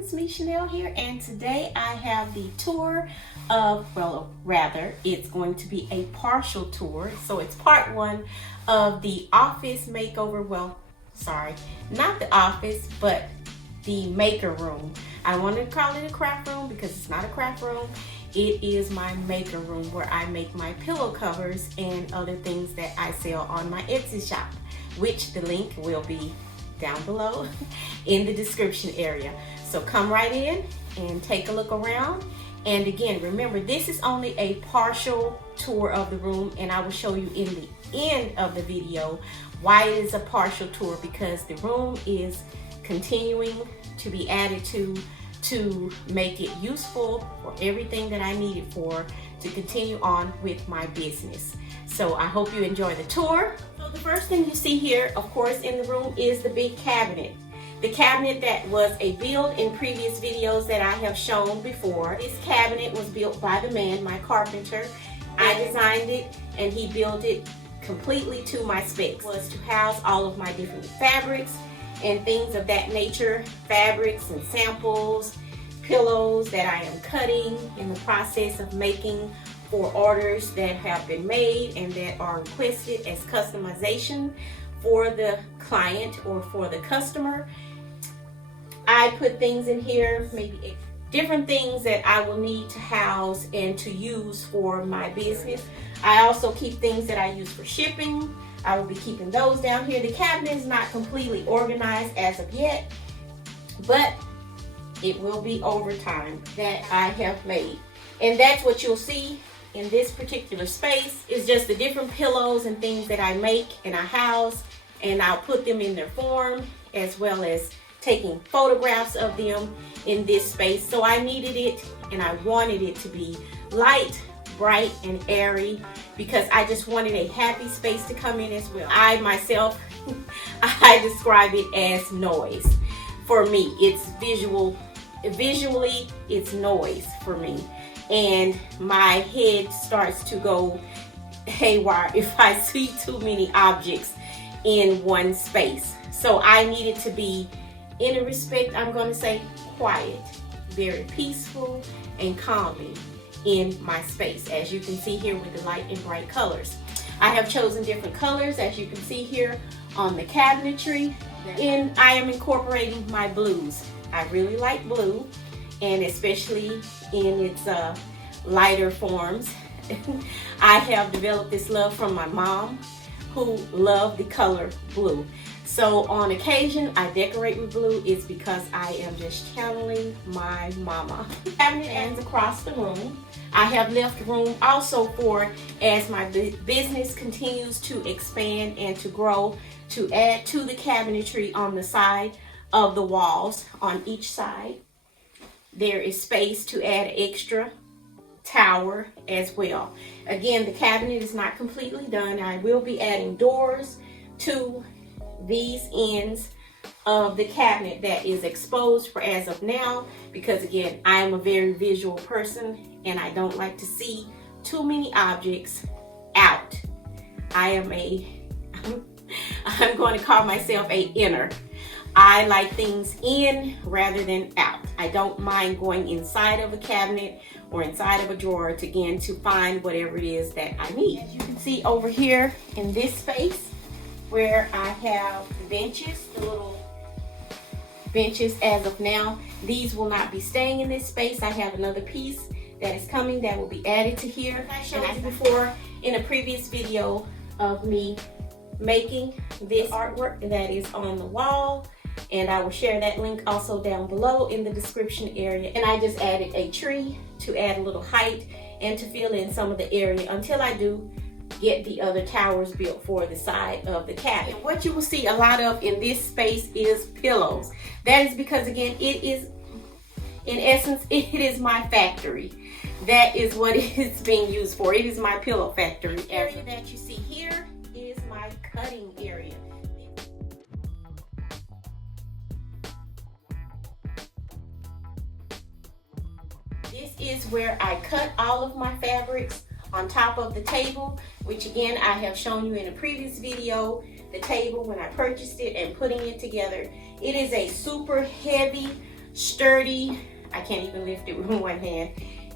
DesignsbyShenell here, and today I have the tour of, well, rather, it's going to be a partial tour. So it's part one of the office makeover. Well, sorry, not the office, but the maker room. I wanted to call it a craft room because it's not a craft room. It is my maker room where I make my pillow covers and other things that I sell on my Etsy shop, which the link will be down below in the description area. So come right in and take a look around. And again, remember, this is only a partial tour of the room, and I will show you in the end of the video why it is a partial tour, because the room is continuing to be added to make it useful for everything that I need it for to continue on with my business. So I hope you enjoy the tour. So the first thing you see here, of course, in the room is the big cabinet. The cabinet that was a build in previous videos that I have shown before. This cabinet was built by the man, my carpenter. I designed it and he built it completely to my specs. It was to house all of my different fabrics and things of that nature, fabrics and samples, pillows that I am cutting in the process of making for orders that have been made and that are requested as customization for the client or for the customer. I put things in here, maybe different things that I will need to house and to use for my business. I also keep things that I use for shipping. I will be keeping those down here. The cabinet is not completely organized as of yet, but it will be over time that I have made. And that's what you'll see in this particular space, is just the different pillows and things that I make and I house, and I'll put them in their form, as well as taking photographs of them in this space. So I needed it and I wanted it to be light, bright, and airy, because I just wanted a happy space to come in as well. I myself, I describe it as noise. For me, it's visually, it's noise for me. And my head starts to go haywire if I see too many objects in one space. So I needed to be, in a respect, I'm going to say quiet, very peaceful and calming in my space, as you can see here with the light and bright colors. I have chosen different colors, as you can see here on the cabinetry, and I am incorporating my blues. I really like blue, and especially in its lighter forms. I have developed this love from my mom, who loved the color blue. So on occasion, I decorate with blue. It's because I am just channeling my mama. Cabinet ends across the room. I have left room also for, as my business continues to expand and to grow, to add to the cabinetry on the side of the walls on each side. There is space to add extra tower as well. Again, the cabinet is not completely done. I will be adding doors to these ends of the cabinet that is exposed for as of now, because again, I am a very visual person and I don't like to see too many objects out. I'm going to call myself a inner. I like things in rather than out. I don't mind going inside of a cabinet or inside of a drawer to find whatever it is that I need. As you can see over here in this space where I have the benches, the little benches as of now, these will not be staying in this space. I have another piece that is coming that will be added to here. I showed you before in a previous video of me making this artwork that is on the wall, and I will share that link also down below in the description area. And I just added a tree to add a little height and to fill in some of the area until I do get the other towers built for the side of the cabin. And what you will see a lot of in this space is pillows. That is because, again, it is, in essence, it is my factory. That is what it is being used for. It is my pillow factory. The area that you see here is my cutting area. This is where I cut all of my fabrics on top of the table, which again I have shown you in a previous video. The table when I purchased it and putting it together, it is a super heavy sturdy, I can't even lift it with one hand,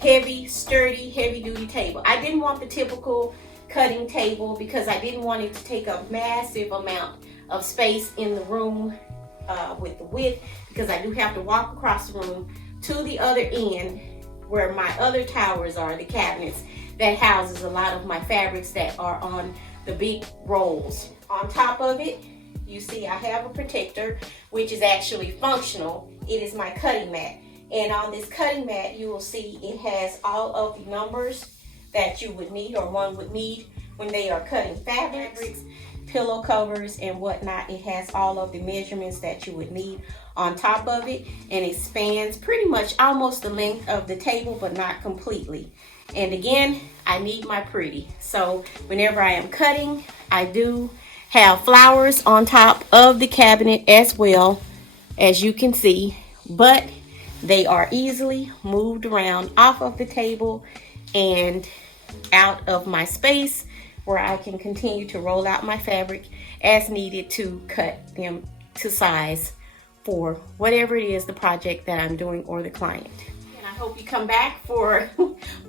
heavy, sturdy, heavy duty table. I didn't want the typical cutting table because I didn't want it to take a massive amount of space in the room with the width, because I do have to walk across the room to the other end where my other towers are, the cabinets that houses a lot of my fabrics that are on the big rolls. On top of it, you see I have a protector, which is actually functional. It is my cutting mat. And on this cutting mat, you will see it has all of the numbers that you would need, or one would need when they are cutting fabrics, pillow covers, and whatnot. It has all of the measurements that you would need on top of it, and it spans pretty much almost the length of the table, but not completely. And again, I need my pretty. So whenever I am cutting, I do have flowers on top of the cabinet as well, as you can see, but they are easily moved around off of the table and out of my space, where I can continue to roll out my fabric as needed to cut them to size for whatever it is the project that I'm doing or the client. And I hope you come back for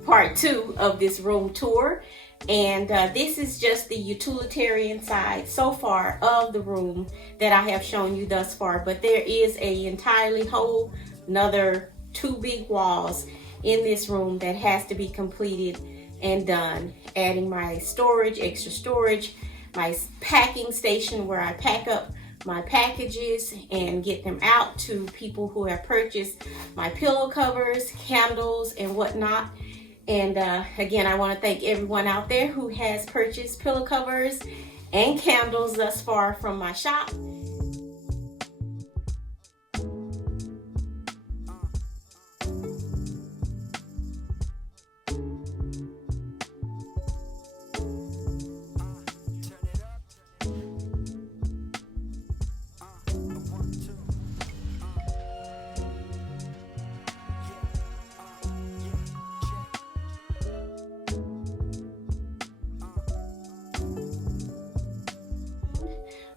part 2 of this room tour. And this is just the utilitarian side so far of the room that I have shown you thus far, but there is a entirely whole another 2 big walls in this room that has to be completed and done, adding my storage, extra storage, my packing station where I pack up my packages and get them out to people who have purchased my pillow covers, candles, and whatnot. And again, I want to thank everyone out there who has purchased pillow covers and candles thus far from my shop.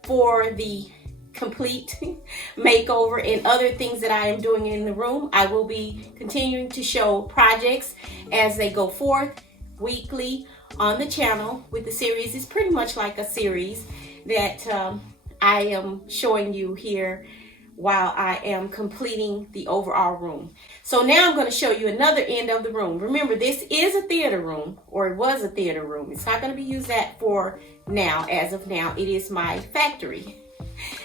For the complete makeover and other things that I am doing in the room, I will be continuing to show projects as they go forth weekly on the channel with the series. It's pretty much like a series that I am showing you here while I am completing the overall room. So now I'm going to show you another end of the room. Remember, this is a theater room, or it was a theater room. It's not going to be used that for now. As of now, it is my factory.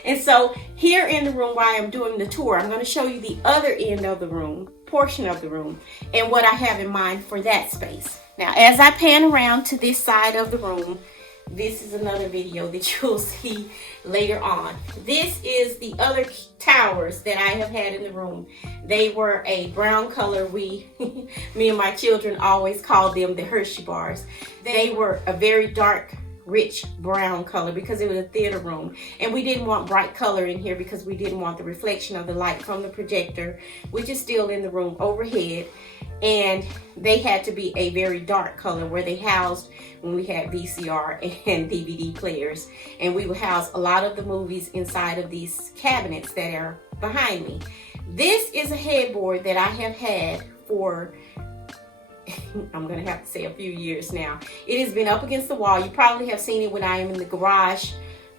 And so here in the room, while I'm doing the tour, I'm going to show you the other end of the room, portion of the room, and what I have in mind for that space. Now, as I pan around to this side of the room, this is another video that you'll see later on. This is the other towers that I have had in the room. They were a brown color. Me and my children always called them the Hershey bars. They were a very dark, rich brown color because it was a theater room, and we didn't want bright color in here because we didn't want the reflection of the light from the projector, which is still in the room overhead. And they had to be a very dark color where they housed when we had VCR and DVD players, and we would house a lot of the movies inside of these cabinets that are behind me. This is a headboard that I have had for I'm gonna have to say a few years now. It has been up against the wall. You probably have seen it when I am in the garage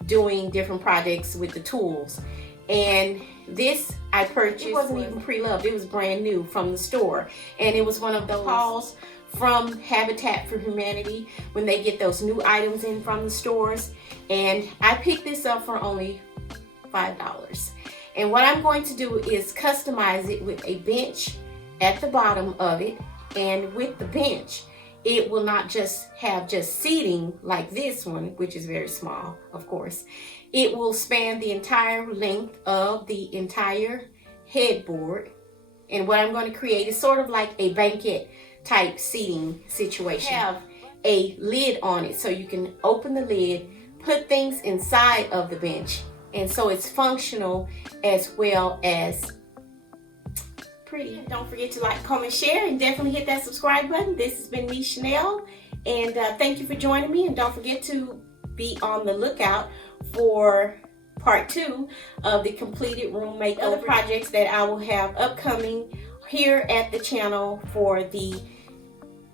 doing different projects with the tools. And this I purchased. It wasn't even pre-loved. It was brand new from the store. And it was one of those hauls from Habitat for Humanity when they get those new items in from the stores. And I picked this up for only $5. And what I'm going to do is customize it with a bench at the bottom of it. And with the bench, it will not just have seating like this one, which is very small, of course. It will span the entire length of the entire headboard. And what I'm going to create is sort of like a banquet type seating situation. Have a lid on it so you can open the lid, put things inside of the bench. And so it's functional as well as pretty. Don't forget to like, comment, share, and definitely hit that subscribe button. This has been me, Chanel, and thank you for joining me. And don't forget to be on the lookout for part 2 of the completed room makeover. Other projects that I will have upcoming here at the channel for the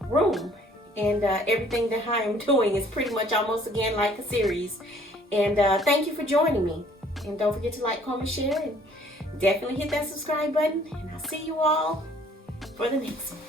room. And everything that I am doing is pretty much almost again like a series. And thank you for joining me. And don't forget to like, comment, share, and definitely hit that subscribe button. And I'll see you all for the next one.